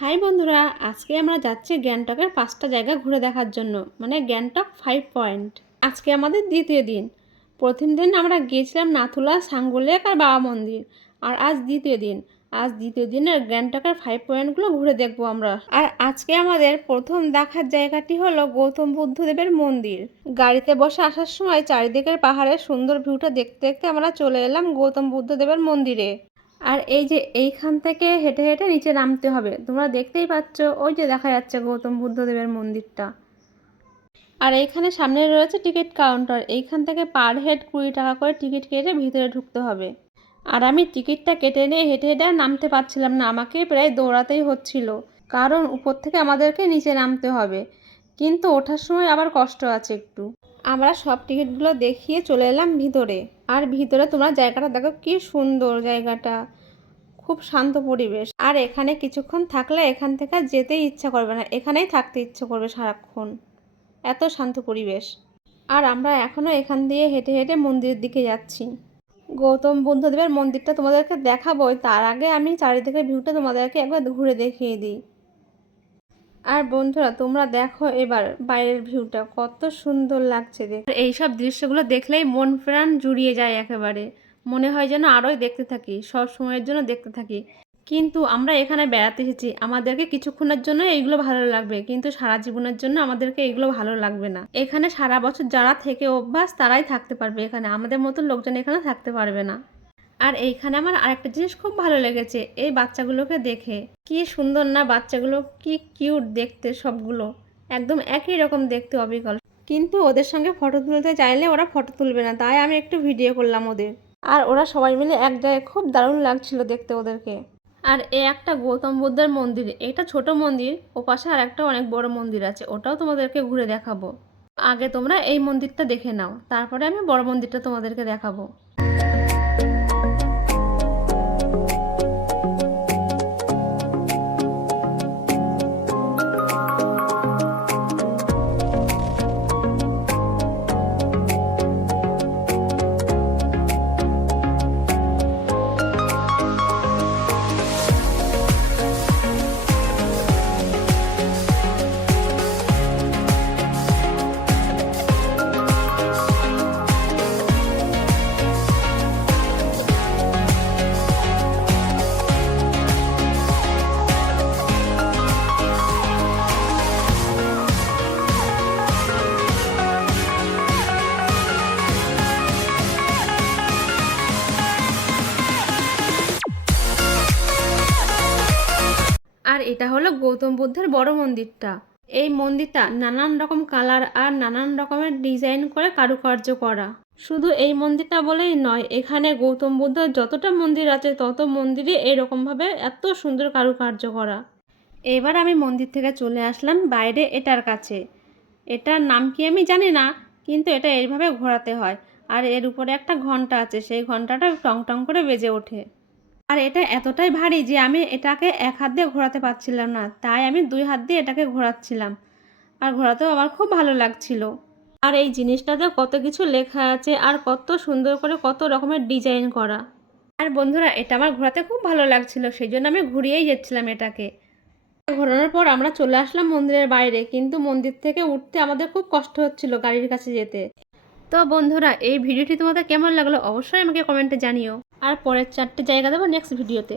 High বন্ধুরা, আজকে আমরা যাচ্ছি গ্যাংটকের 5টা জায়গা ঘুরে দেখার জন্য, মানে গ্যাংটক 5 পয়েন্ট। আজকে আমাদের দ্বিতীয় দিন। প্রথম দিন আমরা গিয়েছিলাম নাথুলা, সাঙ্গু লেক আর বাবা মন্দির। আর আজ দ্বিতীয় দিন। আজ দ্বিতীয় দিনের গ্যাংটকের 5 পয়েন্টগুলো ঘুরে দেখবো আমরা। আর আজকে আমাদের প্রথম দেখার জায়গাটি হলো গৌতম বুদ্ধদেবের মন্দির। গাড়িতে বসে আসার সময় চারিদিকের পাহাড়ের সুন্দর ভিউটা দেখতে দেখতে আমরা চলে এলাম গৌতম বুদ্ধদেবের মন্দিরে। আর এই যে এইখান থেকে হেঁটে হেঁটে নিচে নামতে হবে। তোমরা দেখতেই পাচ্ছ, ওই যে দেখা যাচ্ছে গৌতম বুদ্ধদেবের মন্দিরটা। আর এইখানে সামনে রয়েছে টিকিট কাউন্টার। এইখান থেকে পার হেড 20 টাকা করে টিকিট কেটে ভিতরে ঢুকতে হবে। আর আমি টিকিটটা কেটে নিয়ে হেঁটে হেঁটে আর নামতে পারছিলাম না, আমাকে প্রায় দৌড়াতেই হচ্ছিল, কারণ উপর থেকে আমাদেরকে নিচে নামতে হবে। কিন্তু ওঠার সময় আবার কষ্ট আছে একটু। আমরা সব টিকিটগুলো দেখিয়ে চলে এলাম ভিতরে। আর ভিতরে তোমরা জায়গাটা দেখো, কি সুন্দর জায়গাটা, খুব শান্ত পরিবেশ। আর এখানে কিছুক্ষণ থাকলে এখান থেকে যেতেই ইচ্ছা করবে না, এখানেই থাকতে ইচ্ছে করবে সারাক্ষণ, এত শান্ত পরিবেশ। আর আমরা এখনও এখান দিয়ে হেঁটে হেঁটে মন্দিরের দিকে যাচ্ছি। গৌতম বুদ্ধদেবের মন্দিরটা তোমাদেরকে দেখাবোই, তার আগে আমি চারিদিকের ভিউটা তোমাদেরকে একবার ঘুরে দেখিয়ে দিই। আর বন্ধুরা, তোমরা দেখো এবার বাইরের ভিউটা কত সুন্দর লাগছে দেখতে। এইসব দৃশ্যগুলো দেখলেই মন প্রাণ জুড়িয়ে যায় একেবারে। মনে হয় যেন আরোই দেখতে থাকি, সব সময়ের জন্য দেখতে থাকি। কিন্তু আমরা এখানে বেড়াতে এসেছি, আমাদেরকে কিছুক্ষণের জন্য এইগুলো ভালো লাগবে, কিন্তু সারা জীবনের জন্য আমাদেরকে এগুলো ভালো লাগবে না। এখানে সারা বছর যারা থেকে অভ্যাস তারাই থাকতে পারবে এখানে, আমাদের মতন লোকজন এখানে থাকতে পারবে না। আর এইখানে আমার আরেকটা জিনিস খুব ভালো লেগেছে, এই বাচ্চাগুলোকে দেখে। কি সুন্দর না বাচ্চাগুলো, কি কিউট দেখতে সবগুলো, একদম একই রকম দেখতে, অবিকল। কিন্তু ওদের সঙ্গে ফটো তুলতে চাইলে ওরা ফটো তুলবে না, তাই আমি একটু ভিডিও করলাম ওদের। আর ওরা সবাই মিলে এক জায়গায়, খুব দারুণ লাগছিল দেখতে ওদেরকে। আর এ একটা গৌতম বুদ্ধের মন্দির, এটা ছোট মন্দির, ও পাশে আর একটা অনেক বড় মন্দির আছে, ওটাও তোমাদেরকে ঘুরে দেখাবো। আগে তোমরা এই মন্দিরটা দেখে নাও, তারপরে আমি বড় মন্দিরটা তোমাদেরকে দেখাবো। আর এটা হলো গৌতম বুদ্ধের বড় মন্দিরটা। এই মন্দিরটা নানান রকম কালার আর নানান রকমের ডিজাইন করে কারুকার্য করা। শুধু এই মন্দিরটা বলেই নয়, এখানে গৌতম বুদ্ধের যতটা মন্দির আছে তত মন্দিরে এরকমভাবে এত সুন্দর কারুকার্য করা। এবার আমি মন্দির থেকে চলে আসলাম বাইরে এটার কাছে। এটার নাম কি আমি জানি না, কিন্তু এটা এইভাবে ঘোরাতে হয়। আর এর উপরে একটা ঘন্টা আছে, সেই ঘন্টাটা টং টং করে বেজে ওঠে। আর এটা এতটাই ভারী যে আমি এটাকে এক হাত দিয়ে ঘোরাতে পারছিলাম না, তাই আমি 2 হাত দিয়ে এটাকে ঘোরাচ্ছিলাম। আর ঘোরাতেও আমার খুব ভালো লাগছিল। আর এই জিনিসটাতে কত কিছু লেখা আছে, আর কত সুন্দর করে কত রকমের ডিজাইন করা। আর বন্ধুরা, এটা আমার ঘোরাতে খুব ভালো লাগছিল, সেই জন্য আমি ঘুরিয়েই যাচ্ছিলাম এটাকে। ঘোরানোর পর আমরা চলে আসলাম মন্দিরের বাইরে, কিন্তু মন্দির থেকে উঠতে আমাদের খুব কষ্ট হচ্ছিল গাড়ির কাছে যেতে। তো বন্ধুরা, এই ভিডিওটি তোমাদের কেমন লাগলো অবশ্যই আমাকে কমেন্টে জানিও। আর পরের 4টে জায়গা দেবো নেক্সট ভিডিওতে।